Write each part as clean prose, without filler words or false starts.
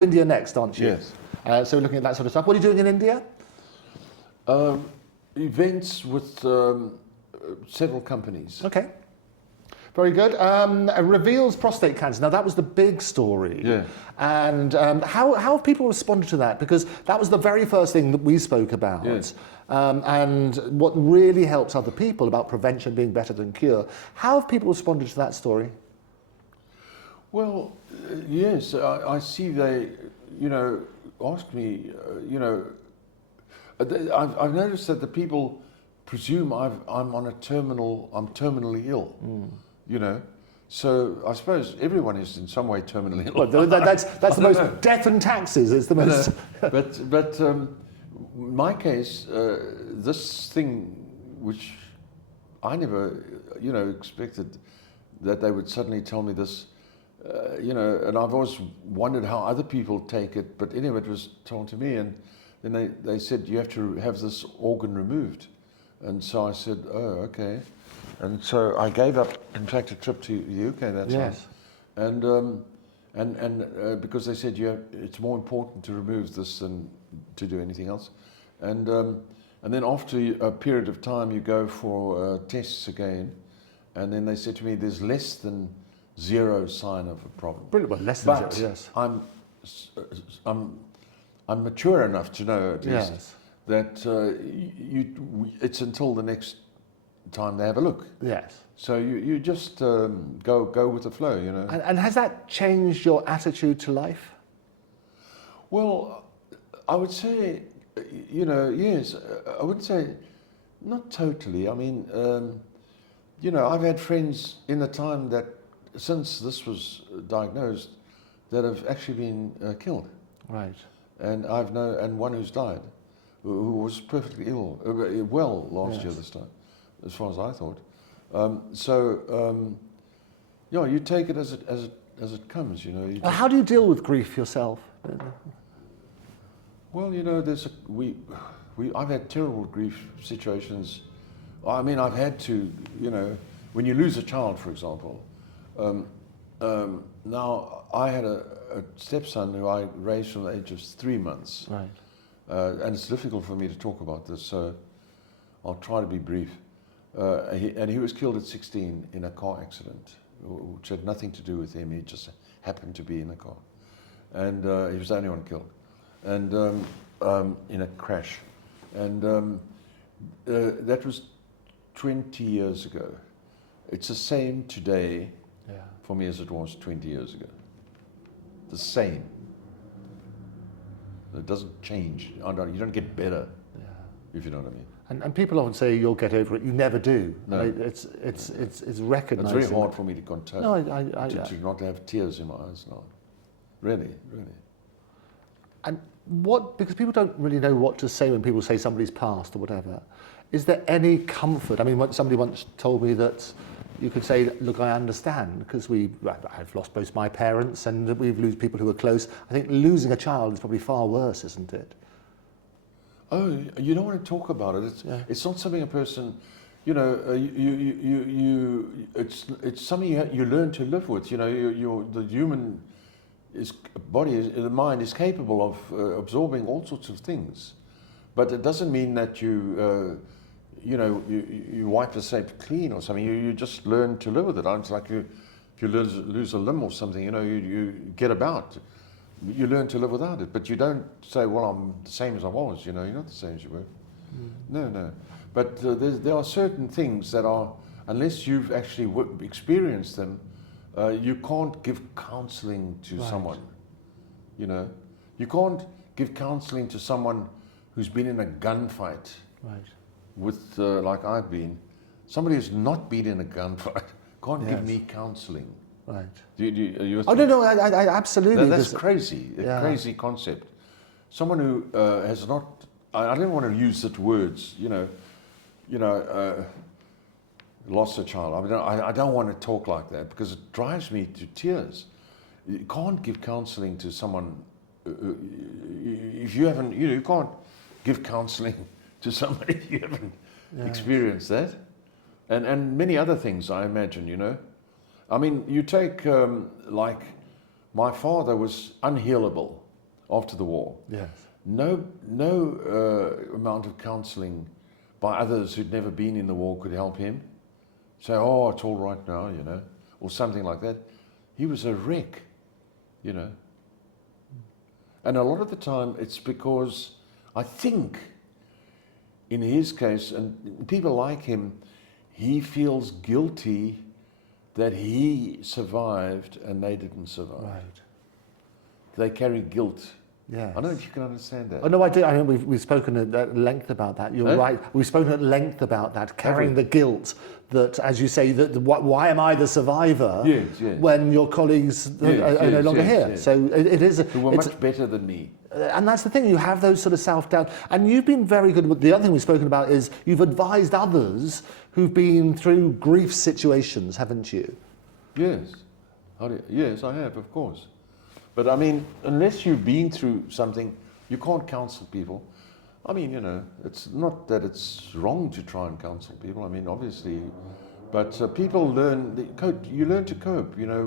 India next, aren't you? Yes. So we're looking at that sort of stuff. What are you doing in India? Events with several companies. Okay. Very good. Reveals prostate cancer. Now, that was the big story. Yeah. And how have people responded to that? Because that was the very first thing that we spoke about. Yes. And what really helps other people about prevention being better than cure. How have people responded to that story? Well, yes, I see they, ask me, I've noticed that the people presume I'm terminally ill, So I suppose everyone is in some way terminally ill. Well, that's the most, death and taxes is the most. But my case, this thing which I never, expected that they would suddenly tell me this, and I've always wondered how other people take it, but anyway, it was told to me, and then they said, you have to have this organ removed. And so I said, oh, okay. And so I gave up, in fact, a trip to the UK that time. Yes. And because they said it's more important to remove this than to do anything else. And then after a period of time, you go for tests again. And then they said to me, there's less than zero sign of a problem. Brilliant. Well, less than but zero, yes. I'm mature enough to know at least Yes. that it's until the next time they have a look. Yes. So you just go with the flow, And has that changed your attitude to life? Well, I would say, yes. I would say not totally. I mean, I've had friends in the time that, since this was diagnosed, that have actually been killed. Right. And and one who's died, who was perfectly well last year this time, as far as I thought. You take it as it comes, How do you deal with grief yourself? Well, I've had terrible grief situations. I mean, I've had to, when you lose a child, for example. Now, I had a stepson who I raised from the age of 3 months. Right. And it's difficult for me to talk about this, so I'll try to be brief. He was killed at 16 in a car accident, which had nothing to do with him. He just happened to be in a car. And he was the only one killed. And in a crash. And that was 20 years ago. It's the same today for me as it was 20 years ago. The same. It doesn't change. You don't get better, if you know what I mean. And people often say you'll get over it. You never do. No. It's recognised. It's very hard for me to contain. No, to not have tears in my eyes now. Really. And because people don't really know what to say when people say somebody's passed or whatever. Is there any comfort? I mean, somebody once told me that you could say, look, I understand, because I've lost both my parents and we've lost people who are close. I think losing a child is probably far worse, isn't it? Oh, you don't want to talk about it. It's not something a person, it's something you learn to live with. The human the mind is capable of absorbing all sorts of things, but it doesn't mean that you wipe the slate clean or something. You just learn to live with it. It's like if you lose a limb or something, you get about. You learn to live without it, but you don't say, well, I'm the same as I was, you're not the same as you were. No. But there are certain things that are, unless you've actually experienced them, you can't give counseling to someone, You can't give counseling to someone who's been in a gunfight with, like I've been. Somebody who's not been in a gunfight can't give me counseling. Right. No, I absolutely. That's crazy. A crazy concept. Someone who has not. I don't want to use such words. Lost a child. I mean, I don't want to talk like that because it drives me to tears. You can't give counselling to someone if you haven't. You can't give counselling to somebody if you haven't experienced that, and many other things. I imagine. I mean, you take like my father was unhealable. after the war. Yes. No amount of counselling by others who'd never been in the war could help him. Say, oh, it's all right now, you know, or something like that. He was a wreck, you know. And a lot of the time it's because I think in his case, and people like him, he feels guilty that he survived and they didn't survive. Right. They carry guilt. Yes. I don't know if you can understand that. Oh, no, I do. I mean, we've spoken at length about that. You're right. We've spoken at length about that, carrying the guilt that, as you say, that why am I the survivor when your colleagues are no longer here? Yes. So it is. Who were much better than me. And that's the thing, you have those sort of self-doubt. And you've been very good. The other thing we've spoken about is you've advised others who've been through grief situations, haven't you? Yes. Yes, I have, of course. But I mean, unless you've been through something, you can't counsel people. I mean, you know, it's not that it's wrong to try and counsel people. I mean, obviously, but people learn, you learn to cope, you know,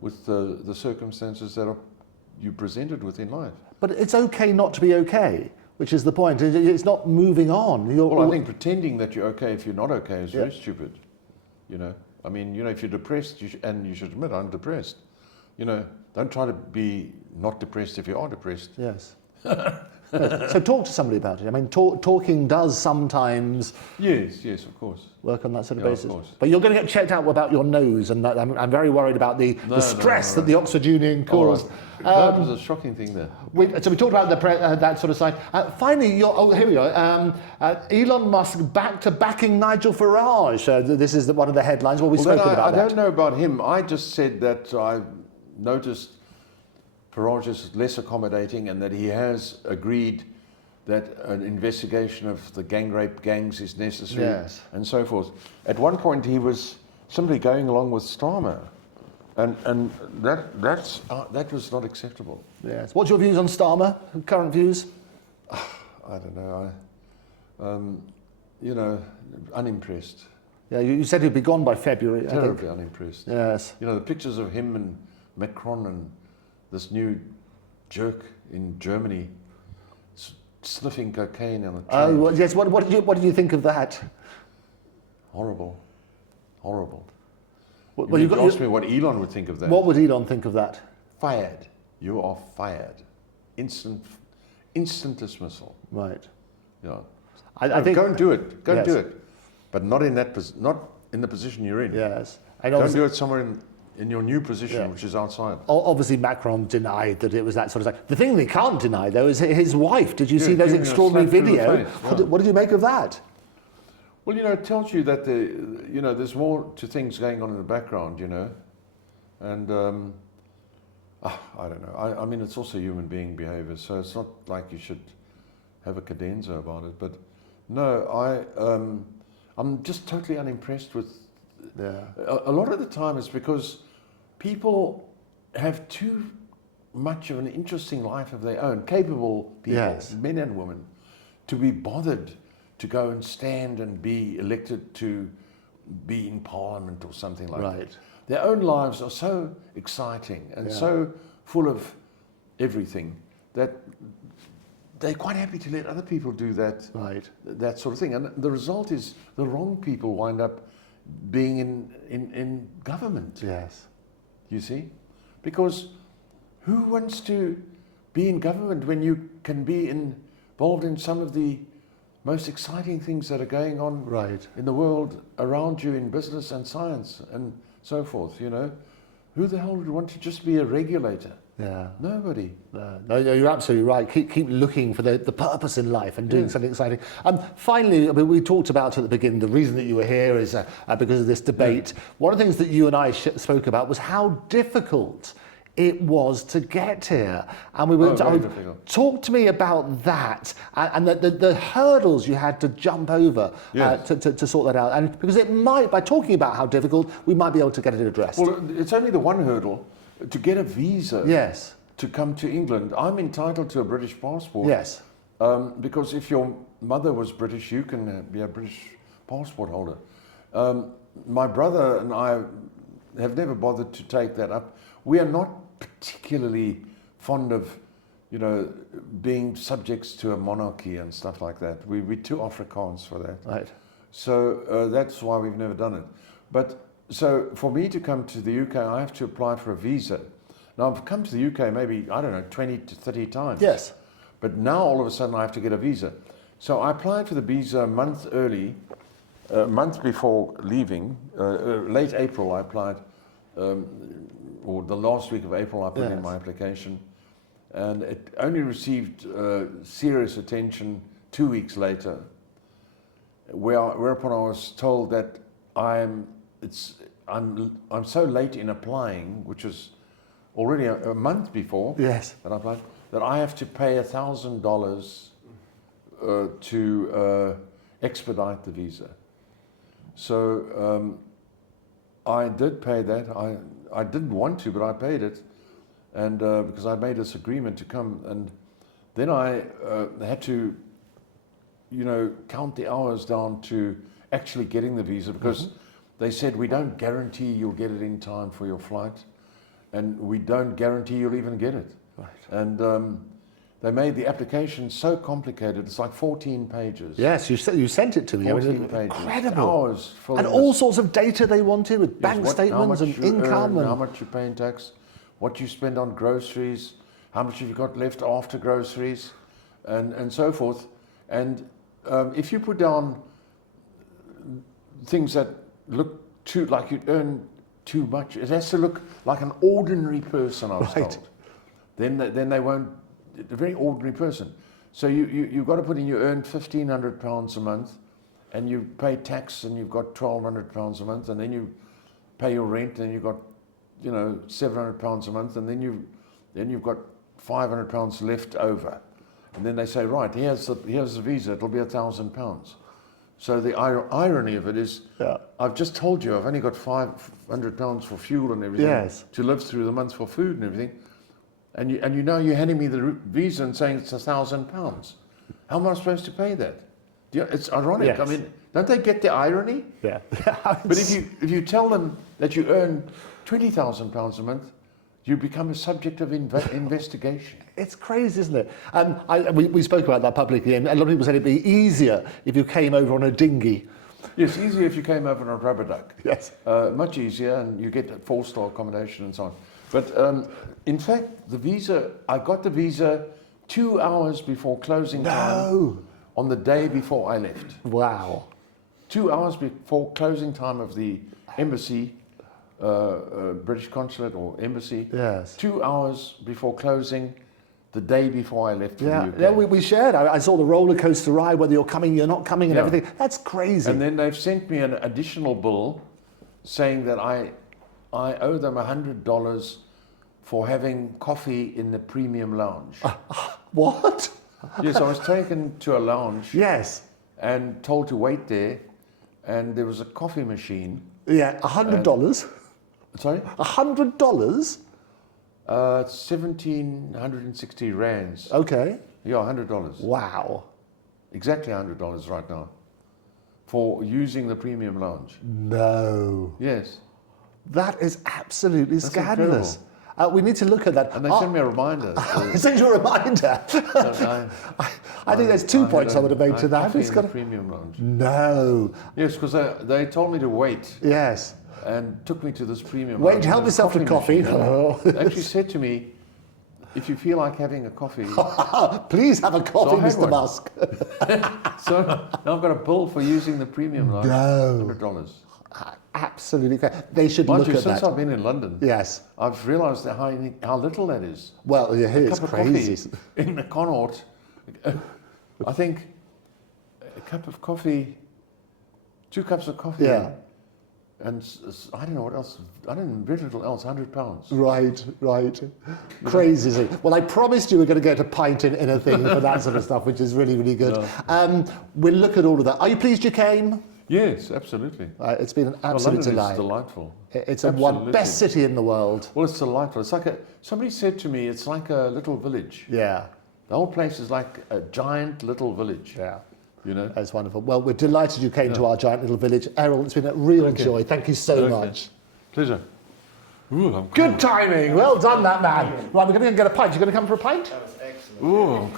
with the circumstances that you're presented with in life. But it's okay not to be okay, which is the point. It's not moving on. Well, I think pretending that you're okay if you're not okay is very stupid, you know. I mean, you know, if you're depressed, and you should admit, I'm depressed, you know, don't try to be not depressed if you are depressed. Yes. So talk to somebody about it. I mean, talking does sometimes... Yes, of course. Work on that sort of basis. Of course. But you're going to get checked out about your nose, and that, I'm very worried about the stress that the Oxford Union caused. That was a shocking thing there. So we talked about that sort of side. Finally, here we go. Elon Musk back to backing Nigel Farage. This is one of the headlines. Well, we've spoken about that. I don't know about him. I just said that I noticed Farage is less accommodating and that he has agreed that an investigation of the gang rape gangs is necessary and so forth. At one point he was simply going along with Starmer, and that was not acceptable. Yes. What's your views on Starmer? Current views? I don't know. You know, unimpressed. Yeah, you said he'd be gone by February. Terribly unimpressed. Yes. You know, the pictures of him and Macron and this new jerk in Germany sniffing cocaine on a train. Oh, well, yes. What did you think of that? Horrible. Well, you asked me what Elon would think of that. What would Elon think of that? Fired. You are fired. Instant dismissal. Right. Yeah. I think. Go and do it. Go and do it. But not in the position you're in. Yes. Go and do it somewhere in your new position, which is outside. Obviously, Macron denied that it was that sort of thing. The thing they can't deny, though, is his wife. Did you see those extraordinary video? What did you make of that? Well, you know, it tells you that there's more to things going on in the background, you know, and I don't know. I mean, it's also human being behaviour, so it's not like you should have a cadenza about it. But no, I'm just totally unimpressed with. A lot of the time it's because people have too much of an interesting life of their own, capable people, men and women, to be bothered to go and stand and be elected to be in Parliament or something like that. Their own lives are so exciting and so full of everything that they're quite happy to let other people do that, that sort of thing. And the result is the wrong people wind up being in government. Yes. You see? Because who wants to be in government when you can be involved in some of the most exciting things that are going on in the world around you in business and science and so forth, you know? Who the hell would want to just be a regulator? Yeah. Nobody. No, you're absolutely right. Keep looking for the purpose in life and doing something exciting. Finally, I mean, we talked about at the beginning, the reason that you were here is because of this debate. One of the things that you and I spoke about was how difficult it was to get here. And we were talk to me about that and the hurdles you had to jump over to sort that out. And because it might, by talking about how difficult, we might be able to get it addressed. Well, it's only the one hurdle. To get a visa to come to England, I'm entitled to a British passport. Yes. Because if your mother was British, you can be a British passport holder. My brother and I have never bothered to take that up. We are not particularly fond of, you know, being subjects to a monarchy and stuff like that. We're too Afrikaans for that. Right. So that's why we've never done it. But so for me to come to the UK, I have to apply for a visa. Now I've come to the UK maybe, I don't know, 20 to 30 times. Yes. But now all of a sudden I have to get a visa. So I applied for the visa a month early, a month before leaving, late April I applied, or the last week of April I put in my application. And it only received serious attention 2 weeks later, whereupon I was told that I'm so late in applying, which was already a month before Yes. that I applied, that I have to pay $1,000 to expedite the visa. So I did pay that. I didn't want to, but I paid it, and because I made this agreement to come, and then I had to, you know, count the hours down to actually getting the visa, because they said we don't guarantee you'll get it in time for your flight, and we don't guarantee you'll even get it. Right. And they made the application so complicated. It's like 14 pages. Yes, you sent it to me. 14 pages. Incredible. Hours full And of all this. sorts of data they wanted with Yes, bank how statements much and you income. earn, And how much you pay in tax, what you spend on groceries, how much have you got left after groceries, and so forth. And if you put down things that look too like you earn too much, it has to look like an ordinary person, I was Right. told. Then they won't, a very ordinary person. So you've got to put in, you earn £1,500 a month, and you pay tax, and you've got £1,200 a month, and then you pay your rent, and you've got, you know, £700 a month, and then you've got £500 left over. And then they say, right, here's the visa, it'll be £1,000. So the irony of it is, I've just told you I've only got £500 for fuel and everything, Yes. to live through the month, for food and everything, and you know you're handing me the visa and saying it's £1,000. How am I supposed to pay that? It's ironic. Yes. I mean, don't they get the irony? yeah. But if you tell them that you earn £20,000 a month, you become a subject of investigation. It's crazy, isn't it? We spoke about that publicly, and a lot of people said it'd be easier if you came over on a dinghy. Yes, easier if you came over on a rubber duck. Yes. Much easier, and you get 4-star accommodation and so on. But in fact, I got the visa 2 hours before closing time on the day before I left. Wow. 2 hours before closing time of the embassy, British consulate or embassy. Yes. 2 hours before closing, the day before I left for the UK. Yeah, we shared. I saw the roller coaster ride, whether you're coming, you're not coming, and everything. That's crazy. And then they've sent me an additional bill saying that I owe them $100 for having coffee in the premium lounge. What? Yes, I was taken to a lounge Yes. and told to wait there, and there was a coffee machine. Yeah, $100. Sorry? $100? 1,760 rands. Okay. Yeah, $100. Wow. Exactly $100 right now for using the premium lounge. No. Yes. That is absolutely That's scandalous. We need to look at that. And they sent me a reminder. Send you a reminder. I think there's 2 points I would have made to that. It's got a premium lounge. No. Yes, because they told me to wait Yes. and took me to this premium Wait, lounge. help yourself to coffee. They actually said to me, if you feel like having a coffee. Please have a coffee, So I had Mr. one. Musk. So now I've got a bill for using the premium lounge. No. $100. Absolutely. They should Mind look you, at since that. I've been in London, Yes. I've realised how little that is. Well, yeah, it's Cup of crazy. coffee in the Connaught, I think a cup of coffee, 2 cups of coffee, Yeah. and I don't know what else. I don't know, very little else. £100. Right. Crazy. Isn't it? Well, I promised you were going to get a pint in a thing for that sort of stuff, which is really, really good. We'll look at all of that. Are you pleased you came? Yes, absolutely. It's been an Well, absolute London delight. is delightful. It's a Absolutely. best city in the world. Well, it's delightful. It's like somebody said to me, it's like a little village. Yeah. The whole place is like a giant little village. Yeah. You know. That's wonderful. Well, we're delighted you came to our giant little village. Errol, it's been a real joy. Thank you so much. Pleasure. Ooh, I'm Good timing. Well done, that man. Right, we're going to get a pint. You going to come for a pint? That was excellent. excellent. Oh,